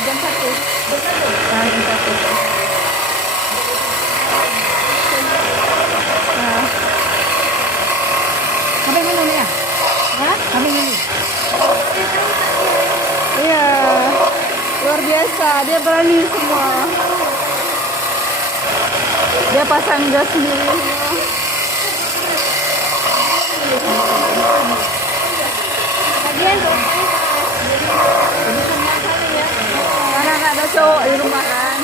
jam 1. Nah, jam 1. Nah. Kami minum ya? Ya? Kami minum. Iya. Luar biasa, dia berani semua. Dia pasang gas sendiri. Karena nggak ada cowok di rumah kan.